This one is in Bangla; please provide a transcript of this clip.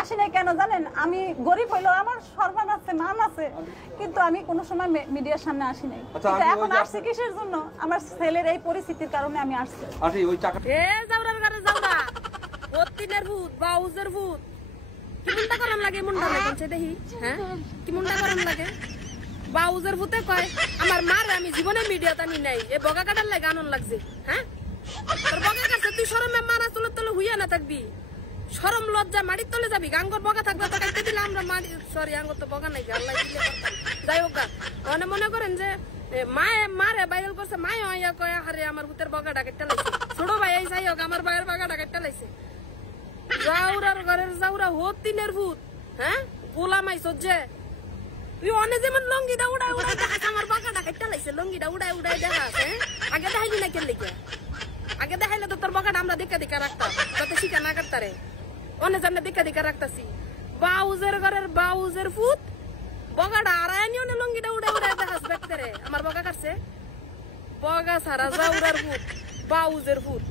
আসি নাই কেন জানেন? আমি গরিব হইলেও আমার সম্মান আছে, মান আছে, কিন্তু আমি কোনো সময় মিডিয়ার সামনে আসি নাই। এখন আসছি কিসের জন্য? আমার ছেলের এই পরিস্থিতির কারণে আমি আসছি। বাউজের ভূতে কয় আমার মার আমি জীবনে মিডিয়া টানি নাই, এ বগা কাটার লাগে আনন্দ লাগছে। হ্যাঁ, তোর বগা কাছে তুই সরমে মারা তুলে তুলে হুইয়া না থাকবি, সরম লজ্জা মাটির তলে যাবি। গাঙ্গর বগা থাকবে তো কাটতে দিলে আমরা মারি, সরি আঙ্গর তো বগা নাই, আল্লাহ দিলে পারতাম। যাই হোক, মানে মনে করেন যে মায়ে মারে ভাইরাল করছে, মায়ে হইয়া কয় আরে আমার ভূতের বগা ডাকেটটা লাগছে। ছোট ভাই এই যাই হোক আমার ভাইয়ের বগা ডাকেটটা লাগছে। জাউরার ঘরের জাউরা হতিনের ভূত। হ্যাঁ, গোলাম আইসো যে তুই অনেক যেমন লঙ্গিটা উড়াই উড়াই দেখাস, আমার বগা ডাকেটটা লাগছে। লঙ্গিটা উড়াই উড়াই দেখাস। হ্যাঁ, আগে দেখাইলি না কেন লিখে? আগে দেখাইলে তো তোর বগাটা আমরা দেখা দেখা রাখতাম, যাতে শিখা না কাটতারে। অনেক জানে দেখা দেখা রাখতাছি। বাউজের ঘরের বাউজের ফুট বগাটা আড়াই নিয়ে অনেক লঙ্গিটা উড়ে উড়ে দেখাস দেখতে রে। আমার বগা কাটছে, বগা সারা জাউরার ফুট, বাউজের ফুট।